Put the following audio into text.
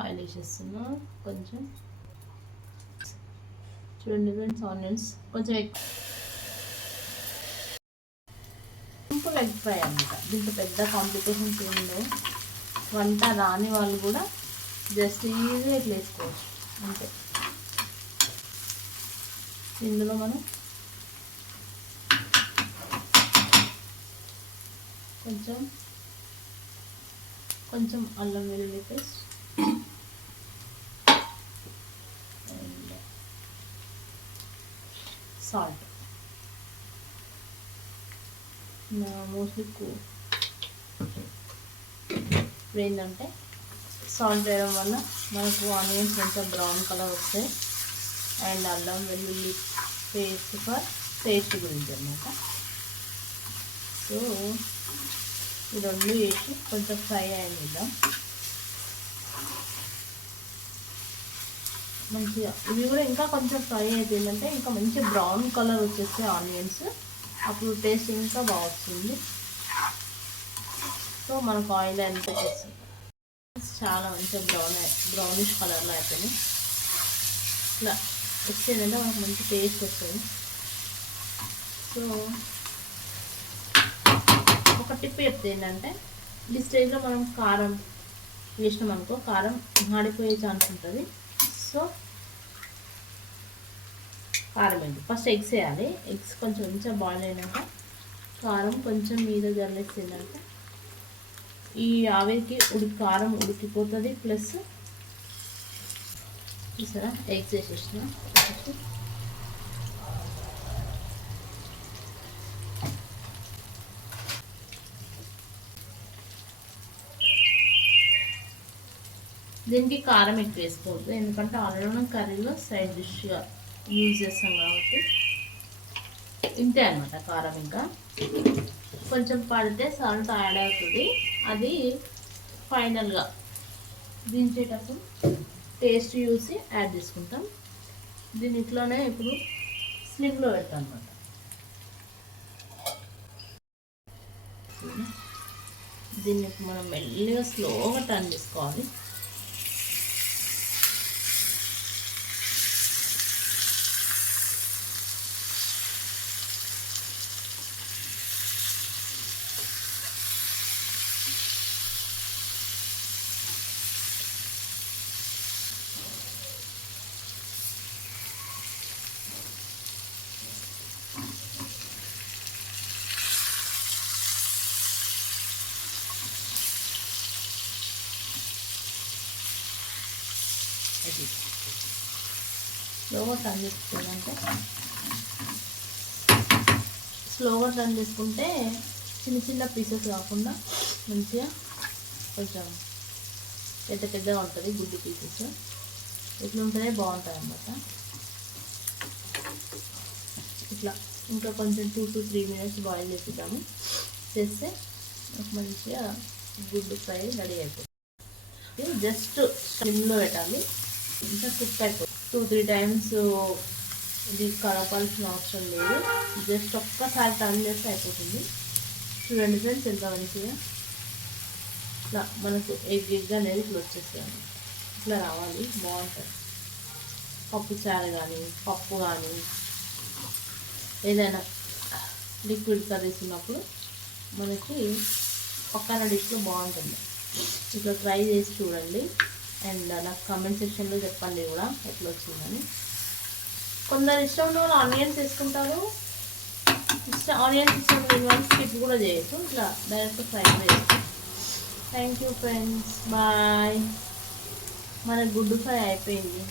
Oil వేసేస్తున్నా కొంచెం. చూడండి friends, onions కొంచెం సింపుల్ ఎగ్ ఫ్రై అనమాట. దీంట్లో పెద్ద కాంప్లికేషన్స్ ఉండవు. వంట రాని వాళ్ళు కూడా జస్ట్ ఈజీగా ఇట్లా వేసుకోవచ్చు అంతే. ఇందులో మనం కొంచెం కొంచెం అల్లం వెల్లుల్లి పేస్ట్ అండ్ సాల్ట్. మోస్ట్లీ ఏంటంటే సాల్ట్ వేయడం వల్ల మనకు ఆనియన్స్ కొంచెం బ్రౌన్ కలర్ వస్తాయి. అండ్ అల్లం వెల్లుల్లి పేస్ట్ ఫర్ టేస్ట్ గురించి అన్నమాట. సో ఈ రెండు వేసి కొంచెం ఫ్రై అయ్యిద్దాం మంచిగా. ఇవి కూడా ఇంకా కొంచెం ఫ్రై అయిపోయిందంటే ఇంకా మంచి బ్రౌన్ కలర్ వచ్చేస్తాయి ఆనియన్స్. అప్పుడు టేస్ట్ ఇంకా బాగా వస్తుంది. సో మనకు ఆయిల్ అంతా చేస్తుంది. చాలా మంచిగా బ్రౌనిష్ కలర్లో అయిపోయింది. ఇట్లా వచ్చేదంటే మనకు మంచి టేస్ట్ వస్తుంది. సో ఒక టిప్ చెప్తే ఏంటంటే ఈ స్టేజ్లో మనం కారం వేసినాం అనుకో, కారం మాడిపోయే ఛాన్స్ ఉంటుంది. సో కారం ఏంటి ఫస్ట్ ఎగ్స్ వేయాలి. ఎగ్స్ కొంచెం మంచిగా బాయిల్ అయినాక కారం కొంచెం మీద జల్లేసిందంటే ఈ ఆవిరికి కారం ఉడికిపోతుంది. ప్లస్ చూసారా ఎగ్స్ వేసేసిన. దీనికి కారం ఎక్కువ వేసుకోవద్దు, ఎందుకంటే ఆల్రెడీ మనం కర్రీలో సైడ్ డిష్గా యూజ్ చేస్తాం కాబట్టి. ఇంతే అనమాట. కారం ఇంకా కొంచెం పడితే సాల్ట్ యాడ్ అవుతుంది. అది ఫైనల్గా దించేటప్పుడు టేస్ట్ చూసి యాడ్ చేసుకుంటాం. దీని ఇట్లానే ఇప్పుడు స్లిమ్లో పెడతాం అనమాట. దీన్ని మనం మెల్లిగా స్లోగా టర్న్ చేసుకోవాలి. స్లోగా టర్న్ చేసుకుంటే చిన్న చిన్న పీసెస్ కాకుండా మంచిగా కొంచెం పెద్దగా ఉంటుంది గుడ్డు పీసెస్. ఇట్లా ఉంటేనే బాగుంటుంది అన్నమాట. ఇట్లా ఇంకా కొంచెం 2 to 3 minutes బాయిల్ చేద్దాము. చేస్తే మంచిగా గుడ్డు ఫ్రై రెడీ అయిపోతుంది. జస్ట్ స్లిమ్లో పెట్టాలి. ఇంకా కుక్ అయిపోతుంది. 2-3 times ఇది కలపాల్సిన అవసరం లేదు. జస్ట్ ఒక్కసారి టర్న్ చేస్తే అయిపోతుంది. చూడండి ఫ్రెండ్స్ ఎంత మంచిగా ఇట్లా మనకు ఎగ్ అనేది ఇట్లా వచ్చేసేయాలి. ఇట్లా రావాలి, బాగుంటుంది. పప్పు చారు కానీ పప్పు కానీ ఏదైనా లిక్విడ్ కర్రీస్ ఉన్నప్పుడు మనకి పక్కన డిష్లో బాగుంటుంది. ఇట్లా ట్రై చేసి చూడండి. అండ్ నాకు కామెంట్ సెక్షన్లో చెప్పండి కూడా ఎట్లా వచ్చిందని. కొందరు ఇష్టం ఉన్న వాళ్ళు ఆనియన్స్ వేసుకుంటారు. ఆనియన్స్ ఇష్టం లేని వాళ్ళు స్కిప్ కూడా చేయొచ్చు. ఇట్లా డైరెక్ట్ ఫ్రై చేయొచ్చు. Thank you friends, bye. మన గుడ్డు ఫ్రై అయిపోయింది.